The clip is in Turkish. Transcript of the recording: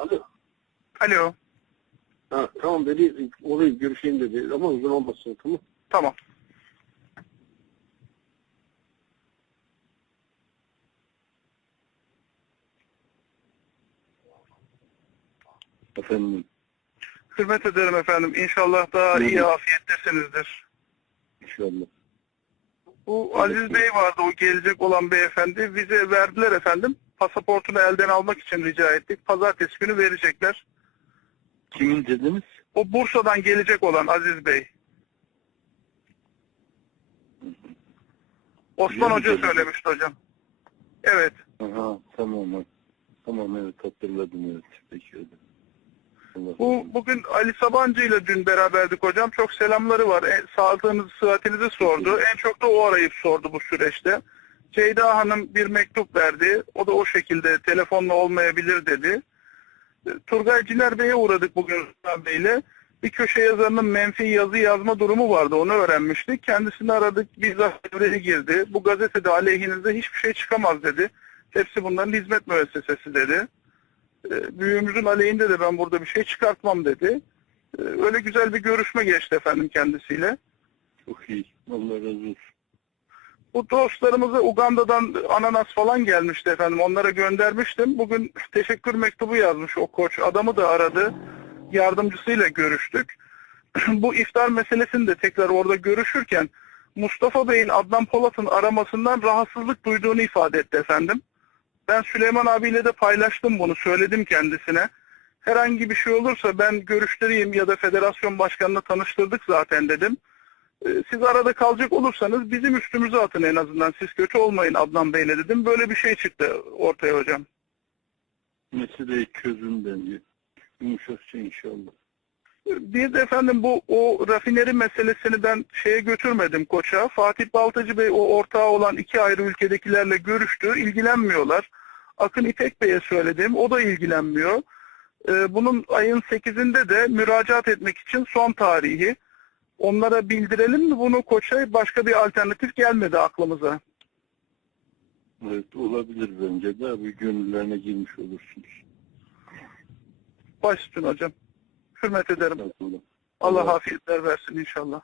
Alo. Alo. Ha, tamam dedi. Olayım görüşeyim dedi. Ama uzun olmasın tamam. Tamam. Efendim Hürmet ederim efendim. İnşallah daha iyi Buyurun. afiyettesinizdir. inşallah. Bu Aziz Bey vardı o gelecek olan beyefendi. Vize verdiler efendim. Pasaportunu elden almak için rica ettik. Pazartesi günü verecekler. Kimin dediniz? O Bursa'dan gelecek olan Aziz Bey. Osman Yeni Hoca gelecek. söylemişti hocam. Evet. Aha tamam. Tamam evet hatırladım evet. Peki öyle. Bu bugün Ali Sabancı ile dün beraberdik hocam. Çok selamları var. E, sağlığınızı, sıhhatinizi sordu. En çok da o arayıp sordu bu süreçte. Ceyda Hanım bir mektup verdi. O da o şekilde telefonla olmayabilir dedi. E, Turgay Ciner Bey'e uğradık bugün Rıza Bey'le. Bir köşe yazarının menfi yazı yazma durumu vardı. Onu öğrenmiştik. Kendisini aradık. Bizzat devreye girdi. Bu gazetede aleyhinizde hiçbir şey çıkamaz dedi. Hepsi bunların hizmet müessesesi dedi. E, büyüğümüzün aleyhinde de ben burada bir şey çıkartmam dedi. E, Öyle güzel bir görüşme geçti efendim kendisiyle. Çok iyi. Allah razı olsun. Bu dostlarımıza Uganda'dan ananas falan gelmişti efendim. Onlara göndermiştim. Bugün teşekkür mektubu yazmış o koç. Adamı da aradı. Yardımcısıyla görüştük. Bu iftar meselesini de tekrar orada görüşürken Mustafa Bey'in Adnan Polat'ın aramasından rahatsızlık duyduğunu ifade etti efendim. Ben Süleyman abiyle de paylaştım bunu. Söyledim kendisine. Herhangi bir şey olursa ben görüştüreyim ya da federasyon başkanına tanıştırdık zaten dedim. Ee, Siz arada kalacak olursanız bizim üstümüze atın en azından. Siz kötü olmayın Adnan Bey'le dedim. Böyle bir şey çıktı ortaya hocam. Meseleyi çözün bence. Yumuşakça inşallah. Bir de efendim bu o rafineri meselesini ben şeye götürmedim koça. Fatih Baltacı Bey o ortağı olan iki ayrı ülkedekilerle görüştü. ilgilenmiyorlar. Akın İpek Bey'e söyledim. O da ilgilenmiyor. Ee, bunun ayın 8'inde de müracaat etmek için son tarihi. Onlara bildirelim mi bunu koça? Başka bir alternatif gelmedi aklımıza. Evet olabilir bence de. Bir gönüllerine girmiş olursunuz. Baş üstüne hocam. Hürmet ederim. Allah Allah- afiyetler versin inşallah.